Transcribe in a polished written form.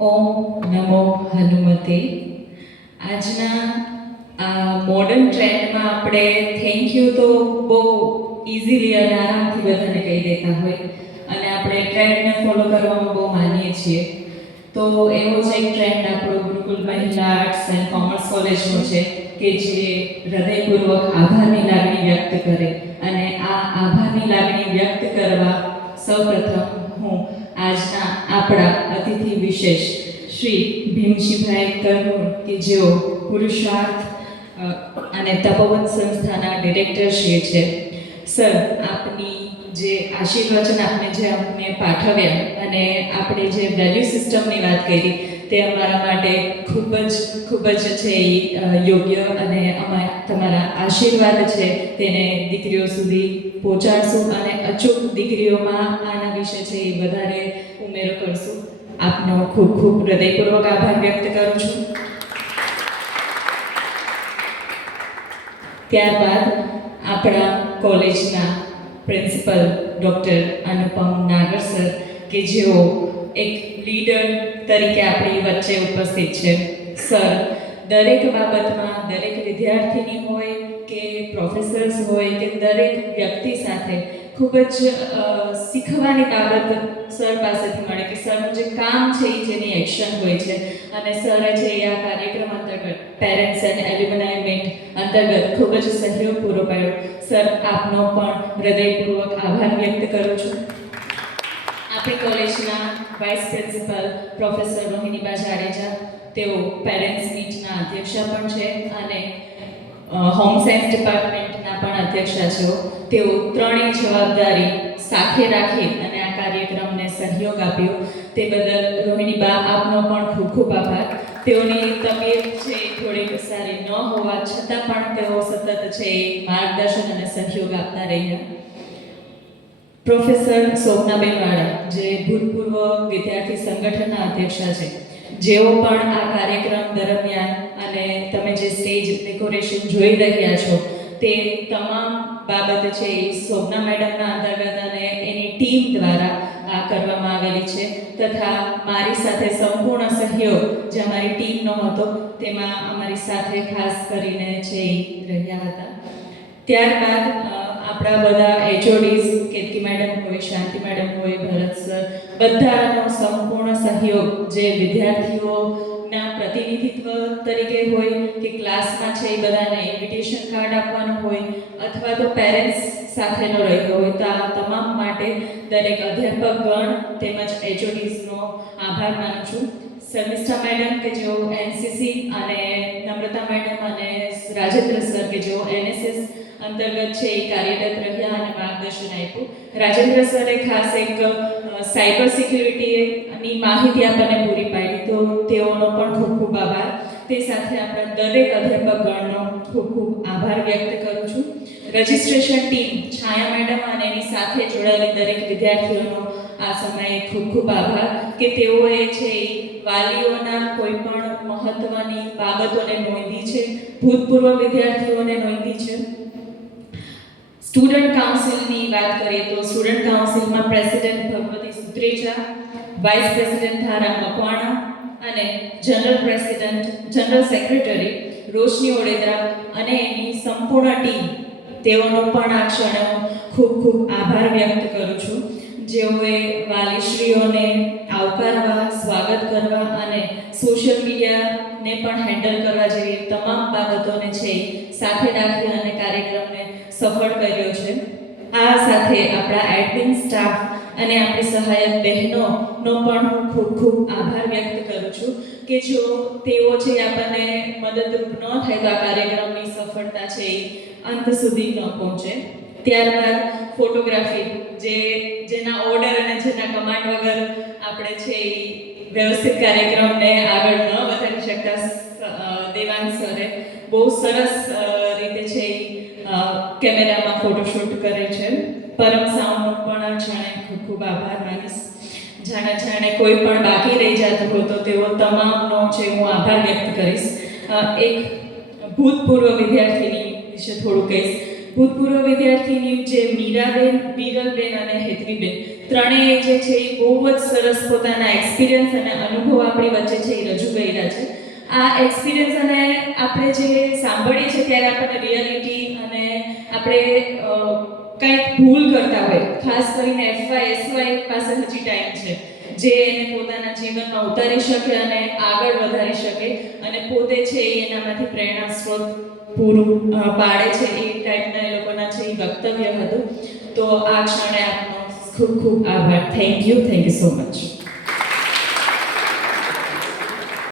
ઓમ નમો હનુમતે. આજના આ મોડર્ન ટ્રેન્ડમાં આપણે થેન્ક યુ તો બહુ ઇઝીલી અને આરામથી બધાને કહી દેતા હોય અને આપણે ટ્રેન્ડને ફોલો કરવામાં બહુ માનીએ છીએ. તો એવો જ એક ટ્રેન્ડ આપણો ગુરુકુલ મહિલા આર્ટ્સ એન્ડ કોમર્સ કોલેજનો છે કે જે હૃદયપૂર્વક આભારની લાગણી વ્યક્ત કરે. અને આ આભારની લાગણી વ્યક્ત કરવા સૌપ્રથમ હું આજના આપણા અતિથિ વિશેષ શ્રી ભીમજીભાઈ કરમુર કે જેઓ પુરુષાર્થ અને તપોવન સંસ્થાના ડિરેક્ટર શ્રી છે. સર, આપની જે આશીર્વચન આપને જે અમને પાઠવ્યા અને આપણે જે વેલ્યુ સિસ્ટમની વાત કરી તે અમારા માટે ખૂબ જ છે યોગ્ય અને તમારા આશીર્વાદ છે તેને દીકરીઓ સુધી પહોંચાડશું અને અચૂક દીકરીઓમાં આના વિશે છે એ વધારે ઉમેરો કરશું. આપનો ખૂબ ખૂબ હૃદયપૂર્વક આભાર વ્યક્ત કરું છું. ત્યારબાદ આપણા કોલેજના પ્રિન્સિપલ ડૉક્ટર અનુપમ નાગર સર કે જેઓ એક લીડર તરીકે આપણી વચ્ચે ઉપસ્થિત છે. સર દરેક બાબતમાં દરેક વિદ્યાર્થીની હોય કે પ્રોફેસર્સ હોય કે દરેક વ્યક્તિ સાથે ખૂબ જ શીખવાની બાબત સર પાસેથી મળે કે સરનું જે કામ છે એ જેની એક્શન હોય છે. અને સરે છે એ આ કાર્યક્રમ અંતર્ગત પેરેન્ટ્સ એન્ડ એલ્યુમનાઈ મીટ અંતર્ગત ખૂબ જ સહયોગ પૂરો પાડ્યો. સર, આપનો પણ હૃદયપૂર્વક આભાર વ્યક્ત કરું છું. આપણી કોલેજના વાઇસ પ્રિન્સિપલ પ્રોફેસર રોહિણીબા જાડેજા, તેઓ પેરેન્ટ્સ મીટના અધ્યક્ષા પણ છે અને હોમ સાયન્સ ડિપાર્ટમેન્ટના પણ અધ્યક્ષા છે. તેઓ ત્રણેય જવાબદારી સાથે રાખી અને આ કાર્યક્રમને સહયોગ આપ્યો તે બદલ રોહિણીબા આપનો પણ ખૂબ ખૂબ આભાર. તેઓની તબિયત છે થોડીક સારી ન હોવા છતાં પણ તેઓ સતત છે માર્ગદર્શન અને સહયોગ આપતા રહ્યા. પ્રોફેસર શોભનાબેન વાળા, જે ભૂતપૂર્વ વિદ્યાર્થી સંગઠનના અધ્યક્ષા છે, જેઓ પણ આ કાર્યક્રમ દરમિયાન અને તમે જે સ્ટેજ ડેકોરેશન જોઈ રહ્યા છો તે તમામ બાબત છે એ શોભના મેડમના અંતર્ગત અને એની ટીમ દ્વારા આ કરવામાં આવેલી છે. તથા મારી સાથે સંપૂર્ણ સહયોગ જે અમારી ટીમનો હતો તેમાં અમારી સાથે ખાસ કરીને છે એ રહ્યા હતા. ત્યારબાદ આપણા બધા એચઓડીઝ, કેતકી મેડમ હોય, શાંતિ મેડમ હોય, ભરત સર, બધાનો સંપૂર્ણ સહયોગ જે વિદ્યાર્થીઓના પ્રતિનિધિત્વ તરીકે હોય કે ક્લાસમાં છે એ બધાને ઇન્વિટેશન કાર્ડ આપવાનું હોય અથવા તો પેરેન્ટ્સ સાથેનો રહ્યો હોય, તો આ તમામ માટે દરેક અધ્યાપકગણ તેમજ એચઓડીઝનો આભાર માનું છું. શર્મિષ્ઠા મેડમ કે જેઓ એનસીસી અને નમ્રતા મેડમ અને રાજેન્દ્ર સર કે જેઓ એનએસએસ અંતર્ગત છે એ કાર્યરત રહ્યા અને માર્ગદર્શન આપ્યું. રાજેન્દ્ર સરે ખાસ એક સાયબર સિક્યુરિટીની માહિતી આપણને પૂરી પાડી, તો તેઓનો પણ ખૂબ ખૂબ આભાર. તે સાથે આપણા દરેક અધ્યાપકગણનો ખૂબ ખૂબ આભાર વ્યક્ત કરું છું. રજિસ્ટ્રેશન ટીમ, છાયા મેડમ અને એની સાથે જોડાયેલી દરેક વિદ્યાર્થીઓનો આ સમયે ખૂબ ખૂબ આભાર કે તેઓએ છે વાલીઓના કોઈ પણ મહત્વની બાબતોને નોંધી છે, ભૂતપૂર્વ વિદ્યાર્થીઓને નોંધી છે. સ્ટુડન્ટ કાઉન્સિલની વાત કરીએ તો સ્ટુડન્ટ કાઉન્સિલમાં president Bhagwati Sutreja, vice president Dhara Makwana અને જનરલ સેક્રેટરી રોશની ઓડેદરા અને એની સંપૂર્ણ ટીમ, તેઓનો પણ આ ક્ષણે ખૂબ ખૂબ આભાર વ્યક્ત કરું છું, જેઓએ વાલીશ્રીઓને આવકારવા, સ્વાગત કરવા અને સોશિયલ મીડિયાને પણ હેન્ડલ કરવા જેવી તમામ બાબતોને છે સાથે રાખી અને કાર્યક્રમને સફળ કર્યો છે. આ સાથે આપણા એડમિન સ્ટાફ અને આપણી સહાયક બહેનોનો પણ હું ખૂબ ખૂબ આભાર વ્યક્ત કરું છું કે જો તેઓ છે આપણને મદદરૂપ ન થાય તો આ કાર્યક્રમની સફળતા છે એ અંત સુધી ન પહોંચે. ત્યારબાદ ફોટોગ્રાફી, જેના ઓર્ડર અને જેના કમાન્ડ વગર આપણે છે એ વ્યવસ્થિત કાર્યક્રમને આગળ ન વધારી શકતા દેવાંગ સરે બહુ સરસ રીતે છે કેમેરામાં ફોટોશૂટ કરે છે. પરમ સાઉન્ડનો પણ જાણે ખૂબ ખૂબ આભાર માનીશ. જાણે કોઈ પણ બાકી રહી જતું હોય તો તેઓ તમામનો છે હું આભાર વ્યક્ત કરીશ. એક ભૂતપૂર્વ વિદ્યાર્થીની વિશે થોડું કહીશ. ભૂતપૂર્વ વિદ્યાર્થીની જે મીરાબેન, વિરલબેન અને હેતવીબેન ત્રણેય જે છે એ બહુ જ સરસ પોતાના એક્સપિરિયન્સ અને અનુભવ આપણી વચ્ચે છે એ રજૂ કર્યા છે. આ એક્સપિરિયન્સ અને આપણે જે સાંભળીએ છીએ ત્યારે આપણને રિયાલિટી અને આપણે કંઈક ભૂલ કરતા હોય, ખાસ કરીને એસવાય પાસે હજી ટાઈમ છે જે એને પોતાના જીવનમાં ઉતારી શકે અને આગળ વધારી શકે અને પોતે છે એ એનામાંથી પ્રેરણા સ્ત્રોત પૂરું પાડે છે. એ ટાઈપના એ લોકોના છે એ વક્તવ્ય હતું. તો આ ક્ષણે આપનો ખૂબ ખૂબ આભાર. Thank you so much.